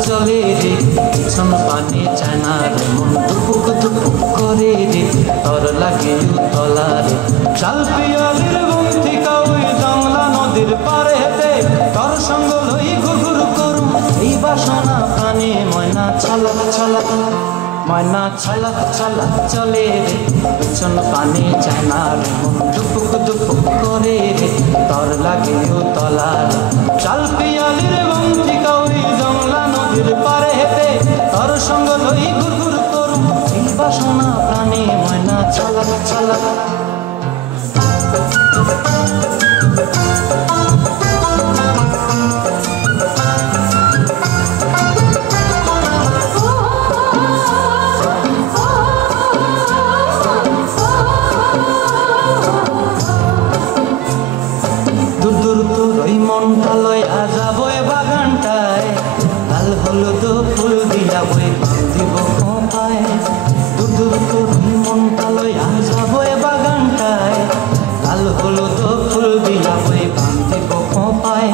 चले रे पिछन पानी चाना रे मन दुपुक दुपुक करे रे तोर लागे तला रे चाल पियालिर बंथी काउई जंगला नदीर पारे हेते तोर संग लई घुरघुर करू এই বাসনা প্রাণে ময়না ছলক ছলক ময়না ছলক ছলক চলে রে পিছন পানি চানা রে মন দুপুক দুপুক করে রে তর লাগে তলা রে চাল পিয়ালির বংশী কাউরি জংলা নদীর পারে হেতে তর সঙ্গ লই ঘুরঘুর করু এই বাসনা প্রাণে ময়না ছলক ছলক মনটালয় আজাবই বাগানটায় লাল হলুদ ফুল দিয়া বই দিব খোপায় দূর দূর করে মনটালয় আজাবই বাগানটায় লাল হলুদ ফুল দিয়া বই দিব খোপায়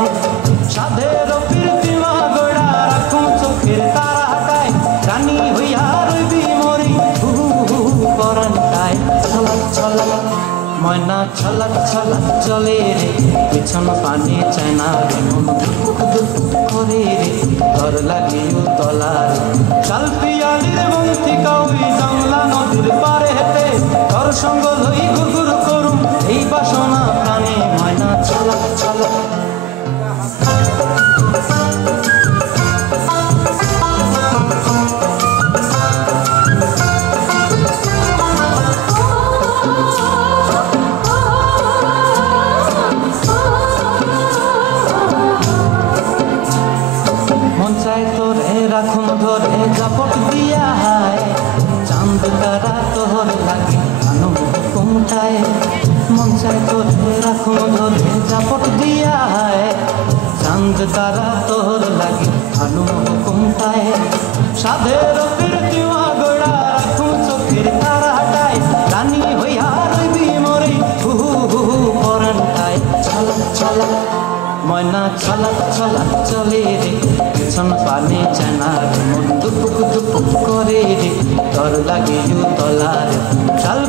সাধের প্রীতিমা গোড়া রাখুন চোখের তারাটায় রানী হইয়া রইবি মরি হু হু পরানটায় ছলক ছলক ময়না ছলক ছলক চলে রে পিছন পানি চায়না রে মন দুপুক দুপুক করে রে তর লাগে তলা রে চাল পিয়ালির বংশী কাউই জংলা নদীর পারে হেতে তর সঙ্গ লই ঘুরঘুর করু এই বাসনা প্রাণে ময়না ছলক ছলক রাখুন ধরে জাপট দিয়া হায় চাঁদ তারা তোর লাগে আনো কুমটায় মন চাই তোরে রাখুন ধরে জাপট দিয়া হায় চাঁদ তারা তোর লাগে আনো কুমটায় সাধের প্রীতিমা গোড়া রাখুন চোখের তারাটায় রানী হইয়া রইবি মরি হু হু পরানটায় ছলক ছলক ময়না ছলক ছলক চলে রে পিছন পানি চানা রে মন দুপুক দুপুক করে রে তর লাগে তলা রে চাল